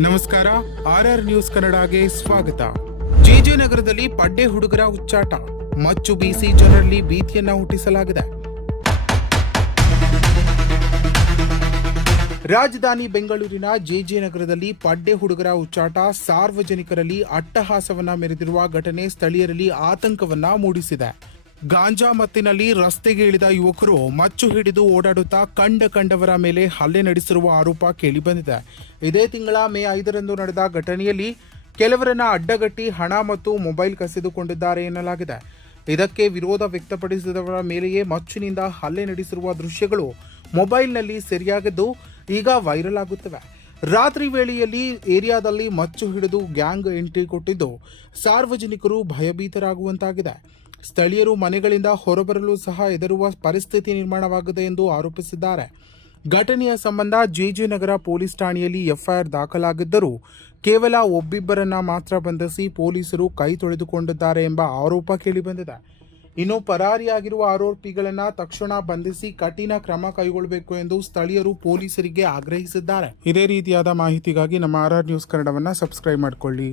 ನಮಸ್ಕಾರ, RR news ಕನ್ನಡಗೆ ಸ್ವಾಗತ. JJ ನಗರದಲ್ಲಿ ಪಡ್ಡೆ ಹುಡುಗರ ಹುಚ್ಚಾಟ, ಮಚ್ಚು ಬೀಸಿ ಜನರಲ್ಲಿ ಭೀತಿಯನ್ನ ಹುಟ್ಟಿಸಲಾಗಿದೆ. ರಾಜಧಾನಿ ಬೆಂಗಳೂರಿನ ಜೆಜೆ ನಗರದಲ್ಲಿ ಪಡ್ಡೆ ಹುಡುಗರ ಹುಚ್ಚಾಟ ಸಾರ್ವಜನಿಕರಲ್ಲಿ ಅಟ್ಟಹಾಸವನ್ನ ಮೆರೆದಿರುವ ಘಟನೆ ಸ್ಥಳೀಯರಲ್ಲಿ ಆತಂಕವನ್ನ ಮೂಡಿಸಿದೆ. ಗಾಂಜಾ ಮತ್ತಿನಲ್ಲಿ ರಸ್ತೆಗೆ ಇಳಿದ ಯುವಕರು ಮಚ್ಚು ಹಿಡಿದು ಓಡಾಡುತ್ತಾ ಕಂಡವರ ಮೇಲೆ ಹಲ್ಲೆ ನಡೆಸಿರುವ ಆರೋಪ ಕೇಳಿಬಂದಿದೆ. ಇದೇ ತಿಂಗಳ ಮೇ 5ರಂದು ನಡೆದ ಘಟನೆಯಲ್ಲಿ ಕೆಲವರನ್ನ ಅಡ್ಡಗಟ್ಟಿ ಹಣ ಮತ್ತು ಮೊಬೈಲ್ ಕಸಿದುಕೊಂಡಿದ್ದಾರೆ ಎನ್ನಲಾಗಿದೆ. ಇದಕ್ಕೆ ವಿರೋಧ ವ್ಯಕ್ತಪಡಿಸಿದವರ ಮೇಲೆಯೇ ಮಚ್ಚಿನಿಂದ ಹಲ್ಲೆ ನಡೆಸಿರುವ ದೃಶ್ಯಗಳು ಮೊಬೈಲ್ನಲ್ಲಿ ಸೆರೆಯಾಗಿದ್ದು ಈಗ ವೈರಲ್ ಆಗುತ್ತವೆ. ರಾತ್ರಿ ವೇಳೆಯಲ್ಲಿ ಏರಿಯಾದಲ್ಲಿ ಮಚ್ಚು ಹಿಡಿದು ಗ್ಯಾಂಗ್ ಎಂಟ್ರಿ ಕೊಟ್ಟಿದ್ದು ಸಾರ್ವಜನಿಕರು ಭಯಭೀತರಾಗುವಂತಾಗಿದೆ. ಸ್ಥಳೀಯರು ಮನೆಗಳಿಂದ ಹೊರಬರಲು ಸಹ ಹೆದರುವ ಪರಿಸ್ಥಿತಿ ನಿರ್ಮಾಣವಾಗಿದೆ ಎಂದು ಆರೋಪಿಸಿದ್ದಾರೆ. ಘಟನೆಯ ಸಂಬಂಧ ಜೆಜೆ ನಗರ ಪೊಲೀಸ್ ಠಾಣೆಯಲ್ಲಿ ಎಫ್ಐಆರ್ ದಾಖಲಾಗಿದ್ದರೂ ಕೇವಲ ಒಬ್ಬಿಬ್ಬರನ್ನ ಮಾತ್ರ ಬಂಧಿಸಿ ಪೊಲೀಸರು ಕೈ ತೊಳೆದುಕೊಂಡಿದ್ದಾರೆ ಎಂಬ ಆರೋಪ ಕೇಳಿಬಂದಿದೆ. ಇನ್ನು ಪರಾರಿಯಾಗಿರುವ ಆರೋಪಿಗಳನ್ನ ತಕ್ಷಣ ಬಂಧಿಸಿ ಕಠಿಣ ಕ್ರಮ ಕೈಗೊಳ್ಳಬೇಕು ಎಂದು ಸ್ಥಳೀಯರು ಪೊಲೀಸರಿಗೆ ಆಗ್ರಹಿಸಿದ್ದಾರೆ. ಇದೇ ರೀತಿಯಾದ ಮಾಹಿತಿಗಾಗಿ ನಮ್ಮ ಆರ್ಆರ್ ನ್ಯೂಸ್ ಕನ್ನಡವನ್ನ ಸಬ್ಸ್ಕ್ರೈಬ್ ಮಾಡಿಕೊಳ್ಳಿ.